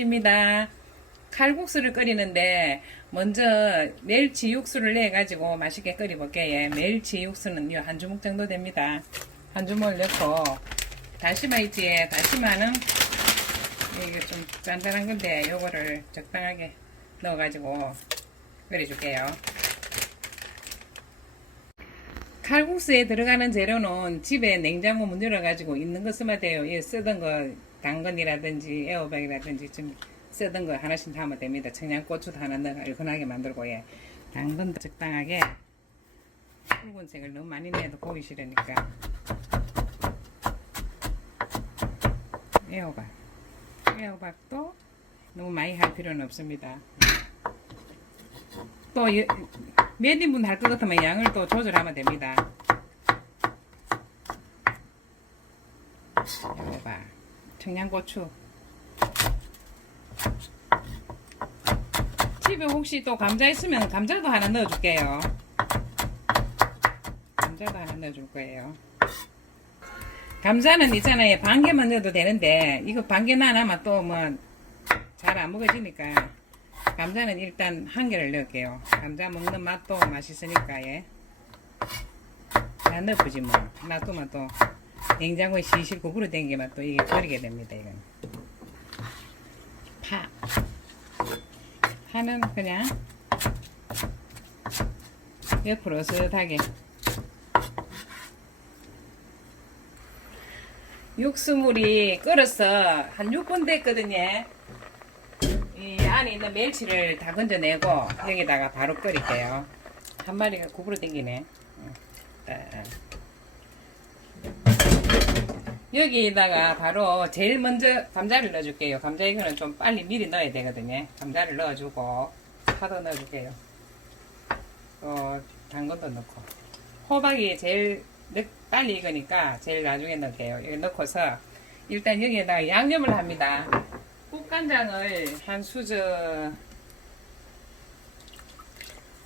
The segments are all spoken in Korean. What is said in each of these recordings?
것입니다. 칼국수를 끓이는데 먼저 멸치 육수를 내 가지고 맛있게 끓여 볼게요. 멸치 육수는 요 한 주먹 정도 됩니다. 한 주먹을 넣고 다시마 있지? 다시마는 이게 좀 짠짠한 건데 요거를 적당하게 넣어 가지고 끓여 줄게요. 칼국수에 들어가는 재료는 집에 냉장고 문 열어 가지고 있는 거 쓰면 돼요. 예, 쓰던 거 당근이라든지 애호박이라든지 좀 쓰던 거 하나씩 담으면 됩니다. 청양고추도 하나 넣어 얼큰하게 만들고 예. 당근도 적당하게 붉은색을 너무 많이 내도 보기 싫으니까 애호박 애호박도 너무 많이 할 필요는 없습니다. 또 몇 인분 할 것 같으면 양을 또 조절하면 됩니다. 애호박, 청양고추. 집에 혹시 또 감자 있으면 감자도 하나 넣어줄게요. 감자도 하나 넣어줄 거예요. 감자는 있잖아요. 반 개만 넣어도 되는데 이거 반 개나 하면 또뭐 잘 안 먹어지니까 감자는 일단 한 개를 넣을게요. 감자 먹는 맛도 맛있으니까 예. 다 넣어보지 뭐. 놔두면 또 냉장고에 시실 고구려 댕기면 또 이게 버리게 됩니다. 이건 파. 파는 그냥 옆으로 어슷하게 육수물이 끓어서 한 6분 됐거든요. 이 안에 있는 멸치를 다 건져내고 여기다가 바로 끓일게요. 한 마리가 구부러 당기네. 여기다가 바로 제일 먼저 감자를 넣어줄게요. 감자 이거는 좀 빨리 미리 넣어야 되거든요. 감자를 넣어주고 파도 넣어줄게요. 또 당근도 넣고 호박이 제일 늦- 빨리 익으니까 제일 나중에 넣을게요. 이거 넣고서 일단 여기에다가 양념을 합니다. 국간장을 한 수저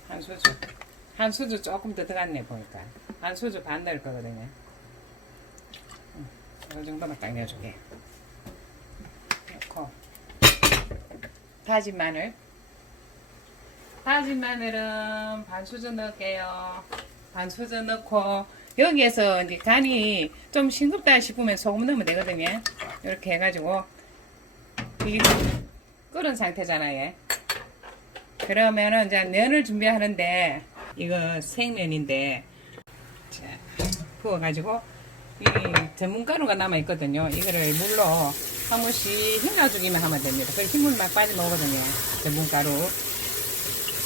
한 수저 한 수저 조금 더 들어갔네 보니까 한 수저 반 넣을 거거든요. 음, 이 정도만 딱 넣어줄게. 넣고 다진 마늘 다진 마늘은 반 수저 넣을게요. 반 수저 넣고 여기에서 이제 간이 좀 싱겁다 싶으면 소금 넣으면 되거든요. 이렇게 해가지고 이게 끓은 상태잖아요. 그러면은 이제 면을 준비하는데 이거 생면인데 자, 부어가지고 이 전문가루가 남아 있거든요. 이거를 물로 한 번씩 헹궈주기만 하면 됩니다. 그 흰물 막 빠지면 오거든요. 전문가루.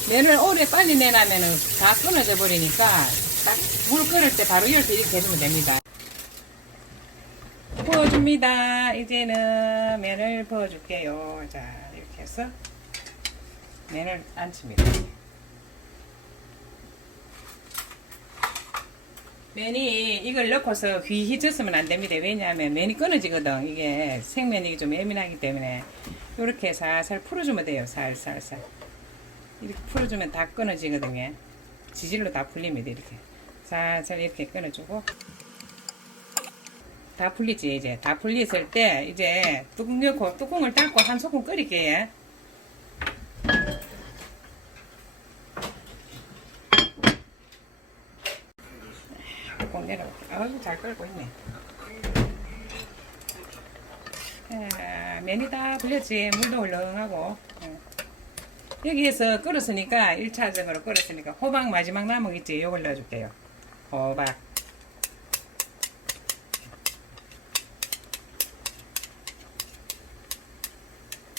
면을 오래 빨리 내놔면은 다 끊어져 버리니까 딱 물 끓을 때 바로 이렇게 이렇게 해주면 됩니다. 부어줍니다. 이제는 면을 부어줄게요. 자, 이렇게 해서 면을 앉힙니다. 면이 이걸 넣고서 젖으면 안 됩니다. 왜냐하면 면이 끊어지거든. 이게 생면이 좀 예민하기 때문에 이렇게 살살 풀어주면 돼요. 살살살. 이렇게 풀어주면 다 끊어지거든요. 지질로 다 풀립니다. 이렇게 살살 이렇게 끊어주고 다 풀리지 이제 다 풀렸을 때 이제 뚜껑 넣고 뚜껑을 닫고 한 소금 끓일게요. 뚜껑 내려. 아유 잘 끓고 있네. 아, 면이 다 풀렸지 물도 울렁하고 어. 여기에서 끓었으니까 1차적으로 끓었으니까 호박 마지막 남은 있지 요걸 넣어줄게요. 호박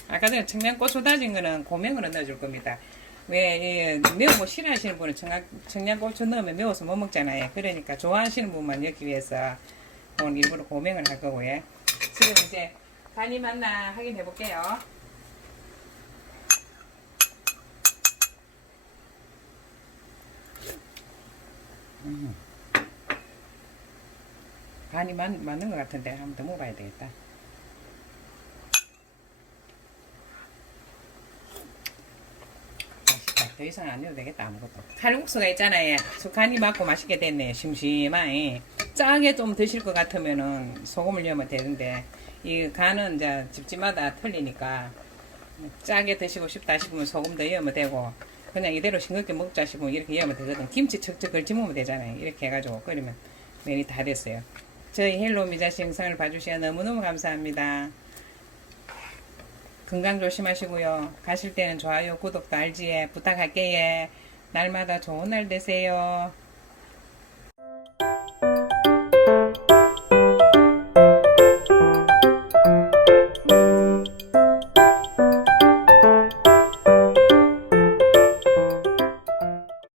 아까 전에 청양고추 다진 거는 고명으로 넣어줄 겁니다. 왜, 이 매운 거 싫어하시는 분은 청양, 청양고추 넣으면 매워서 못 먹잖아요. 그러니까 좋아하시는 분만 넣기 위해서 오늘 일부러 고명을 할 거고요. 지금 이제 간이 맞나 확인해 볼게요. 음. 간이 맞, 맞는 것 같은데 한 번 더 먹어봐야 되겠다. 맛있다. 더 이상 안 넣어도 되겠다 아무것도. 칼국수가 있잖아요. 수 간이 맞고 맛있게 됐네. 심심하게. 짜게 좀 드실 것 같으면은 소금을 넣으면 되는데 이 간은 이제 집집마다 틀리니까 짜게 드시고 싶다 싶으면 소금 더 넣으면 되고 그냥 이대로 싱겁게 먹자 싶으면 이렇게 넣으면 되거든. 김치 척척 걸치 먹으면 되잖아요. 이렇게 해가지고 끓이면 면이 다 됐어요. 저희 헬로 미자씨 영상을 봐주셔서 너무너무 감사합니다. 건강 조심하시고요. 가실 때는 좋아요, 구독도 알지에 부탁할게요. 날마다 좋은 날 되세요.